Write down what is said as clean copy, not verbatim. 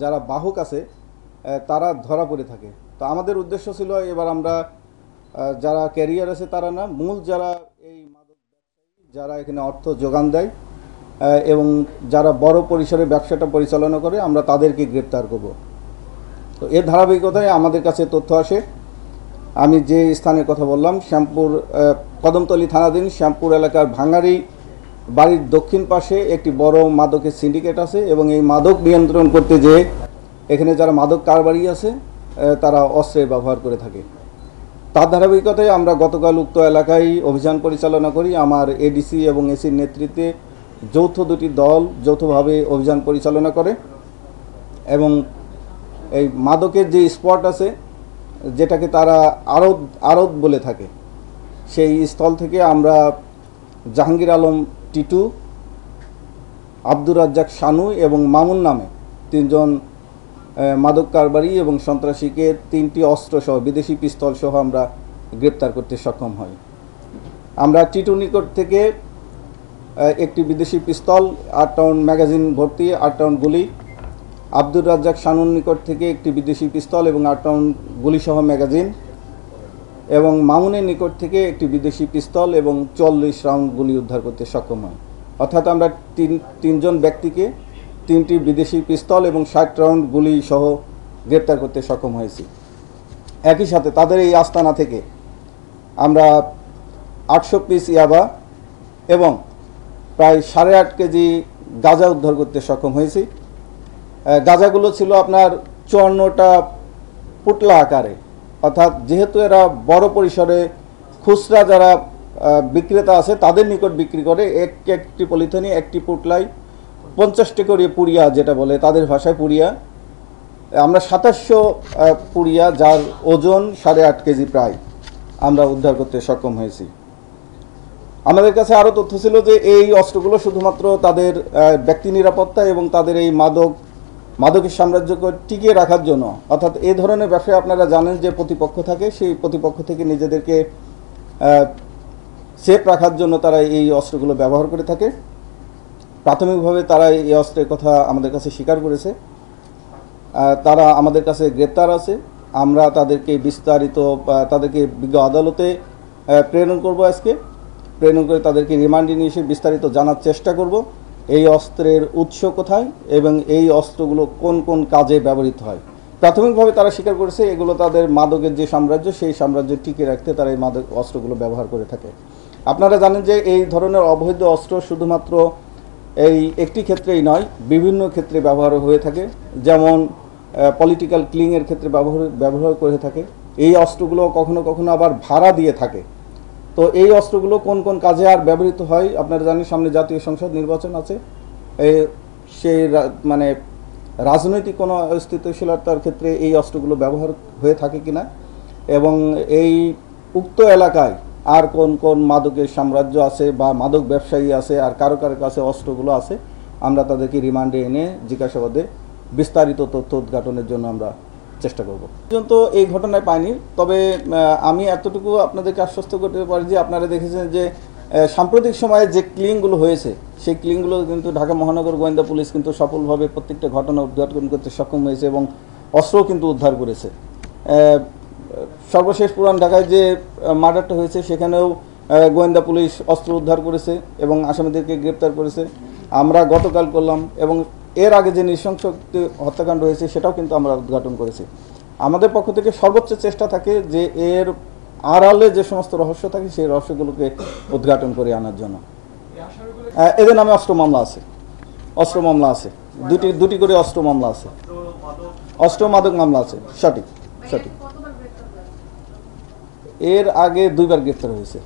যারা বাহক আছে তারা ধরা পড়ে থাকে। তো আমাদের উদ্দেশ্য ছিল এবার আমরা যারা ক্যারিয়ার আছে তারা না, মূল যারা এই মাদক ব্যবসায়ী যারা এখানে অর্থ যোগান দেয় এবং যারা বড় পরিসরে ব্যবসাটা পরিচালনা করে আমরা তাদেরকে গ্রেপ্তার করব। তো এর ধারাবাহিকতায় আমাদের কাছে তথ্য আসে। আমি যে স্থানের কথা বললাম, শ্যামপুর কদমতলী থানাধীন শ্যামপুর এলাকার ভাঙারি বাড়ির দক্ষিণ পাশে একটি বড় মাদকের সিন্ডিকেট আছে এবং এই মাদক নিয়ন্ত্রণ করতে যেয়ে এখানে যারা মাদক কারবারি আছে তারা অস্ত্রের ব্যবহার করে থাকে। তার ধারাবাহিকতায় আমরা গতকাল উক্ত এলাকায় অভিযান পরিচালনা করি। আমার এডিসি এবং এসির নেতৃত্বে যৌথ দুটি দল যৌথভাবে অভিযান পরিচালনা করে এবং এই মাদকের যে স্পট আছে যেটাকে তারা আড়ত বলে থাকে, সেই স্থল থেকে আমরা জাহাঙ্গীর আলম টিটু, আব্দুর রাজ্জাক শানু এবং মামুন নামে তিনজন মাদক কারবারি এবং সন্ত্রাসীকে 3টি অস্ত্রসহ বিদেশি পিস্তল সহ আমরা গ্রেপ্তার করতে সক্ষম হই। আমরা টিটু নিকট থেকে একটি বিদেশি পিস্তল, 8 রাউন্ড ম্যাগাজিন ভর্তি 8 রাউন্ড গুলি, আব্দুর রাজ্জাক শানুর নিকট থেকে একটি বিদেশি পিস্তল এবং 8 রাউন্ড গুলিসহ ম্যাগাজিন এবং মামুনের নিকট থেকে একটি বিদেশি পিস্তল এবং 40 রাউন্ড গুলি উদ্ধার করতে সক্ষম হয়। অর্থাৎ আমরা তিনজন ব্যক্তিকে 3টি বিদেশি পিস্তল এবং 60 রাউন্ড গুলি সহ গ্রেপ্তার করতে সক্ষম হয়েছি। একই সাথে তাদের এই আস্তানা থেকে আমরা 800 পিস ইয়াবা এবং প্রায় 8.5 কেজি গাঁজা উদ্ধার করতে সক্ষম হয়েছি। গাঁজাগুলো ছিল আপনার 54টা পুটলা আকারে, অর্থাৎ যেহেতু এরা বড় পরিসরে খুচরা যারা বিক্রেতা আছে তাদের নিকট বিক্রি করে, একটি পলিথিনে একটি পুটলাই 50টি করে পুড়িয়া, যেটা বলে তাদের ভাষায় পুড়িয়া, আমরা 2700 পুড়িয়া যার ওজন 8.5 কেজি প্রায় আমরা উদ্ধার করতে সক্ষম হয়েছি। আমাদের কাছে আরও তথ্য ছিল যে এই অস্ত্রগুলো শুধুমাত্র তাদের ব্যক্তি নিরাপত্তা এবং তাদের এই মাদকের সাম্রাজ্যকে টিকিয়ে রাখার জন্য, অর্থাৎ এই ধরনের ব্যবসায় আপনারা জানেন যে প্রতিপক্ষ থাকে, সেই প্রতিপক্ষ থেকে নিজেদেরকে সেফ রাখার জন্য তারা এই অস্ত্রগুলো ব্যবহার করে থাকে। প্রাথমিকভাবে তারা এই অস্ত্রের কথা আমাদের কাছে স্বীকার করেছে। তারা আমাদের কাছে গ্রেপ্তার আছে। আমরা তাদেরকে তাদেরকে বিজ্ঞ আদালতে প্রেরণ করব। আজকে প্রেরণ করে তাদেরকে রিমান্ডে নিয়ে এসে বিস্তারিত জানার চেষ্টা করব এই অস্ত্রের উৎস কোথায় এবং এই অস্ত্রগুলো কোন কোন কাজে ব্যবহৃত হয়। প্রাথমিকভাবে তারা স্বীকার করেছে এগুলো তাদের মাদকের যে সাম্রাজ্য, সেই সাম্রাজ্য টিকিয়ে রাখতে তারা এই মাদক অস্ত্রগুলো ব্যবহার করে থাকে। আপনারা জানেন যে এই ধরনের অবৈধ অস্ত্র শুধুমাত্র এই একটি ক্ষেত্রেই নয়, বিভিন্ন ক্ষেত্রে ব্যবহার হয়ে থাকে। যেমন পলিটিক্যাল ক্লিংয়ের ক্ষেত্রে ব্যবহার করে থাকে। এই অস্ত্রগুলো কখনো কখনো আবার ভাড়া দিয়ে থাকে। তো এই অস্ত্রগুলো কোন কোন কাজে আর ব্যবহৃত হয় আপনারা জানেন, সামনে জাতীয় সংসদ নির্বাচন আছে, সেই মানে রাজনৈতিক কোনো স্থিতিশীলতার ক্ষেত্রে এই অস্ত্রগুলো ব্যবহার হয়ে থাকে কিনা এবং এই উক্ত এলাকায় আর কোন কোন মাদকের সাম্রাজ্য আছে বা মাদক ব্যবসায়ী আছে আর কারো কারো কাছে অস্ত্রগুলো আছে, আমরা তাদেরকে রিমান্ডে এনে জিজ্ঞাসাবাদে বিস্তারিত তথ্য উদ্ঘাটনের জন্য আমরা চেষ্টা করব। পর্যন্ত এই ঘটনায় পাইনি, তবে আমি এতটুকু আপনাদেরকে আশ্বস্ত করতে পারি যে আপনারা দেখেছেন যে সাম্প্রতিক সময়ে যে ক্লিংগুলো হয়েছে সেই ক্লিংগুলো কিন্তু ঢাকা মহানগর গোয়েন্দা পুলিশ কিন্তু সফলভাবে প্রত্যেকটা ঘটনা উদ্ঘাটন করতে সক্ষম হয়েছে এবং অস্ত্রও কিন্তু উদ্ধার করেছে। সর্বশেষ পুরান ঢাকায় যে মার্ডারটা হয়েছে সেখানেও গোয়েন্দা পুলিশ অস্ত্র উদ্ধার করেছে এবং আসামিদেরকে গ্রেপ্তার করেছে। আমরা গতকাল করলাম এবং এর আগে যে নৃশংস হত্যাকাণ্ড হয়েছে সেটাও কিন্তু আমরা উদ্ঘাটন করেছি। আমাদের পক্ষ থেকে সর্বোচ্চ চেষ্টা থাকে যে এর আড়ালে যে সমস্ত রহস্য থাকে সেই রহস্যগুলোকে উদ্ঘাটন করে আনার জন্য। এদের নামে অস্ত্র মামলা আছে, দুটি করে অস্ত্র মামলা আছে, অস্ত্র মাদক মামলা আছে। সঠিক। এর আগে 2বার গ্রেপ্তার হয়েছে।